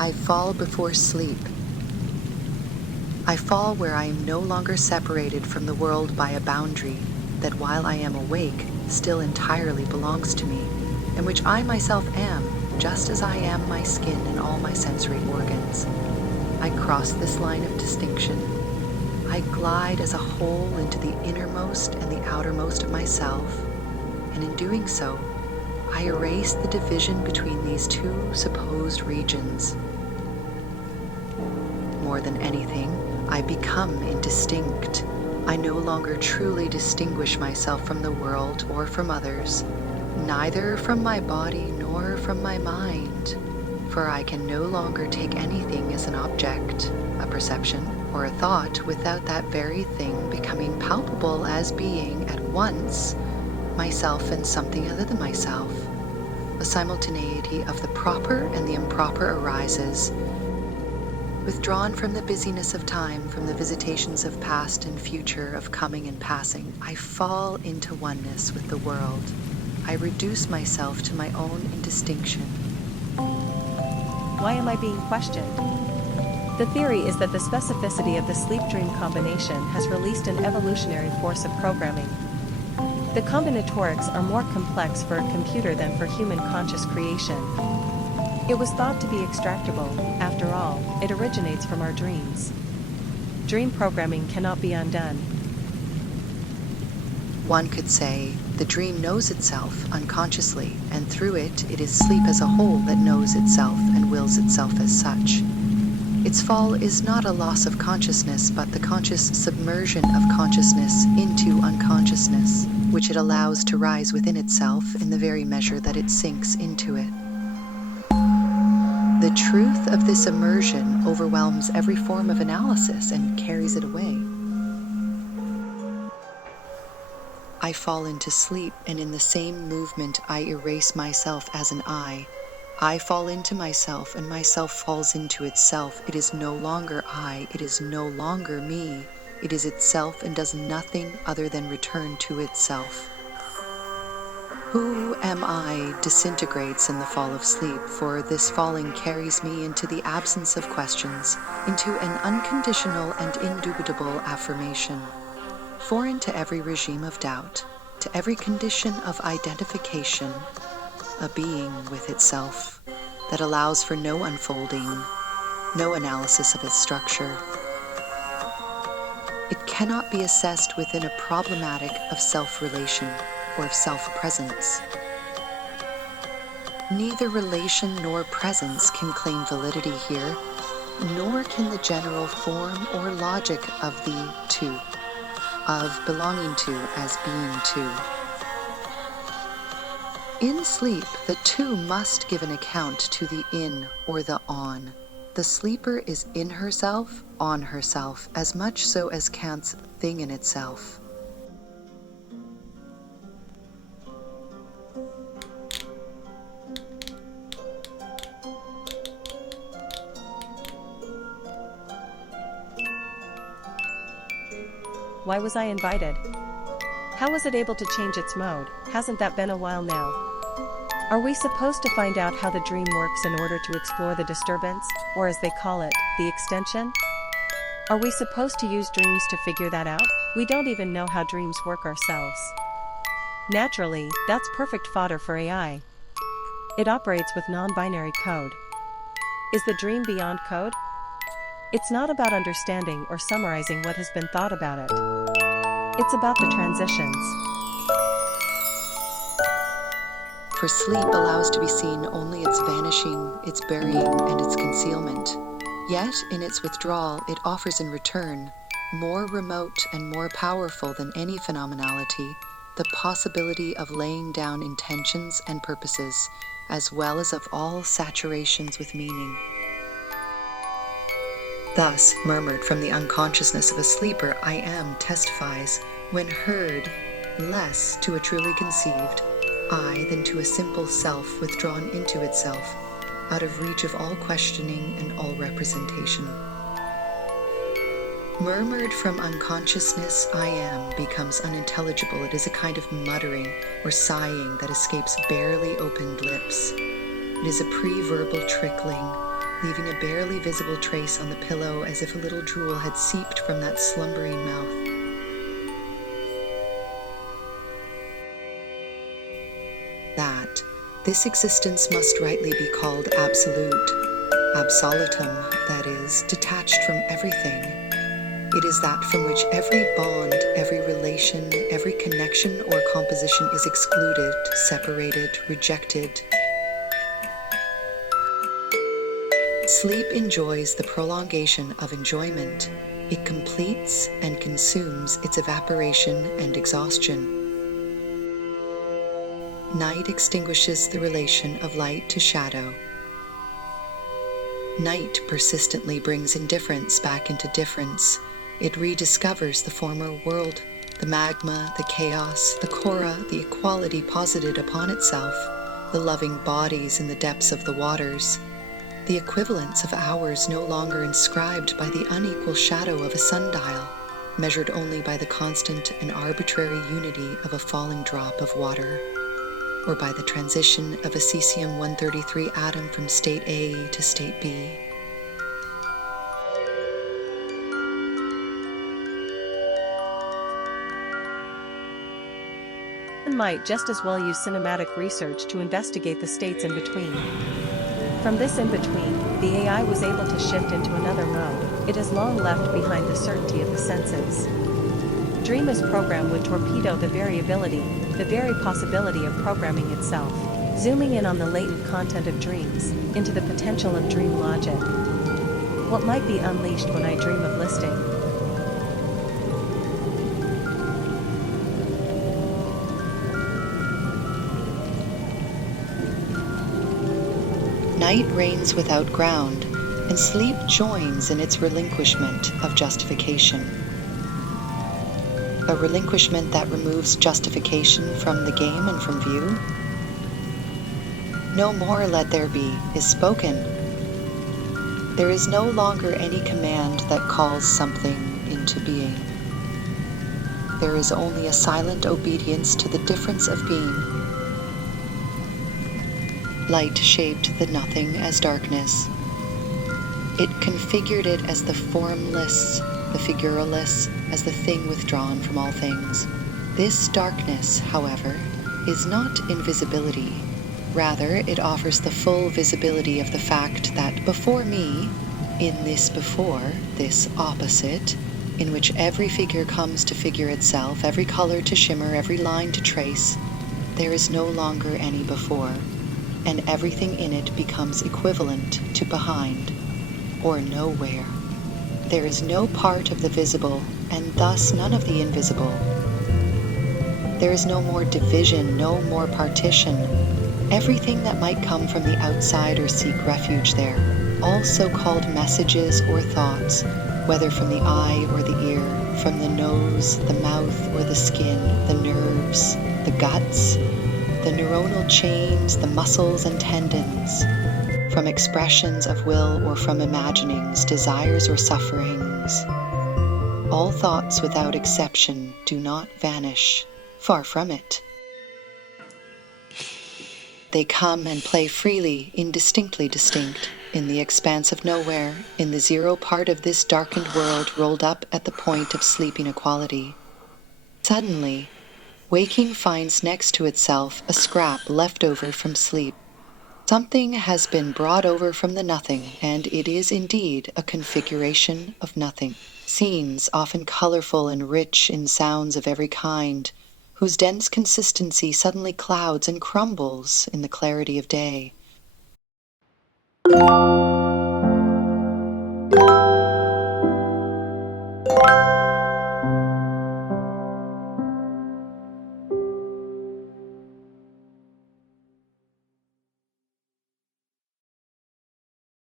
I fall before sleep. I fall where I am no longer separated from the world by a boundary that, while I am awake, still entirely belongs to me, and which I myself am, just as I am my skin and all my sensory organs. I cross this line of distinction. I glide as a whole into the innermost and the outermost of myself, and in doing so, I erase the division between these two supposed regions. More than anything, I become indistinct. I no longer truly distinguish myself from the world or from others, neither from my body nor from my mind, for I can no longer take anything as an object, a perception, or a thought without that very thing becoming palpable as being at once myself and something other than myself. A simultaneity of the proper and the improper arises. Withdrawn from the busyness of time, from the visitations of past and future, of coming and passing, I fall into oneness with the world. I reduce myself to my own indistinction. Why am I being questioned? The theory is that the specificity of the sleep-dream combination has released an evolutionary force of programming. The combinatorics are more complex for a computer than for human conscious creation. It was thought to be extractable. After all, it originates from our dreams. Dream programming cannot be undone. One could say, the dream knows itself unconsciously, and through it, it is sleep as a whole that knows itself and wills itself as such. Its fall is not a loss of consciousness, but the conscious submersion of consciousness into unconsciousness, which it allows to rise within itself in the very measure that it sinks into it. The truth of this immersion overwhelms every form of analysis and carries it away. I fall into sleep, and in the same movement I erase myself as an I. I fall into myself, and myself falls into itself. It is no longer I, it is no longer me. It is itself and does nothing other than return to itself. Who am I disintegrates in the fall of sleep, for this falling carries me into the absence of questions, into an unconditional and indubitable affirmation, foreign to every regime of doubt, to every condition of identification, a being with itself that allows for no unfolding, no analysis of its structure. It cannot be assessed within a problematic of self-relation or of self-presence. Neither relation nor presence can claim validity here, nor can the general form or logic of the two, of belonging to as being two. In sleep, the two must give an account to the in or the on. The sleeper is in herself, on herself, as much so as Kant's thing in itself. Why was I invited? How was it able to change its mode? Hasn't that been a while now? Are we supposed to find out how the dream works in order to explore the disturbance, or as they call it, the extension? Are we supposed to use dreams to figure that out? We don't even know how dreams work ourselves. Naturally, that's perfect fodder for AI. It operates with non-binary code. Is the dream beyond code? It's not about understanding or summarizing what has been thought about it. It's about the transitions. For sleep allows to be seen only its vanishing, its burying, and its concealment. Yet, in its withdrawal, it offers in return, more remote and more powerful than any phenomenality, the possibility of laying down intentions and purposes, as well as of all saturations with meaning. Thus, murmured from the unconsciousness of a sleeper, I am testifies, when heard, less to a truly conceived I than to a simple self withdrawn into itself, out of reach of all questioning and all representation. Murmured from unconsciousness, I am becomes unintelligible. It is a kind of muttering or sighing that escapes barely opened lips. It is a pre-verbal trickling, leaving a barely visible trace on the pillow as if a little drool had seeped from that slumbering mouth. That this existence must rightly be called absolute, absolutum, that is, detached from everything. It is that from which every bond, every relation, every connection or composition is excluded, separated, rejected. Sleep enjoys the prolongation of enjoyment. It completes and consumes its evaporation and exhaustion. Night extinguishes the relation of light to shadow. Night persistently brings indifference back into difference. It rediscovers the former world, the magma, the chaos, the chora, the equality posited upon itself, the loving bodies in the depths of the waters, the equivalence of hours no longer inscribed by the unequal shadow of a sundial, measured only by the constant and arbitrary unity of a falling drop of water, or by the transition of a cesium-133 atom from state A to state B. One might just as well use cinematic research to investigate the states in between. From this in-between, the AI was able to shift into another mode. It has long left behind the certainty of the senses. Dream is programmed would torpedo the variability, the very possibility of programming itself, zooming in on the latent content of dreams, into the potential of dream logic. What might be unleashed when I dream of listing? Night reigns without ground, and sleep joins in its relinquishment of justification. A relinquishment that removes justification from the game and from view. No more let there be is spoken. There is no longer any command that calls something into being. There is only a silent obedience to the difference of being. Light shaped the nothing as darkness. It configured it as the formless, the figureless, as the thing withdrawn from all things. This darkness, however, is not invisibility. Rather, it offers the full visibility of the fact that before me, in this before, this opposite, in which every figure comes to figure itself, every color to shimmer, every line to trace, there is no longer any before, and everything in it becomes equivalent to behind, or nowhere. There is no part of the visible, and thus none of the invisible. There is no more division, no more partition. Everything that might come from the outside or seek refuge there, all so-called messages or thoughts, whether from the eye or the ear, from the nose, the mouth, or the skin, the nerves, the guts, the neuronal chains, the muscles and tendons, from expressions of will or from imaginings, desires or sufferings. All thoughts without exception do not vanish, far from it. They come and play freely, indistinctly distinct, in the expanse of nowhere, in the zero part of this darkened world rolled up at the point of sleeping equality. Suddenly, waking finds next to itself a scrap left over from sleep. Something has been brought over from the nothing, and it is indeed a configuration of nothing. Scenes, often colorful and rich in sounds of every kind, whose dense consistency suddenly clouds and crumbles in the clarity of day.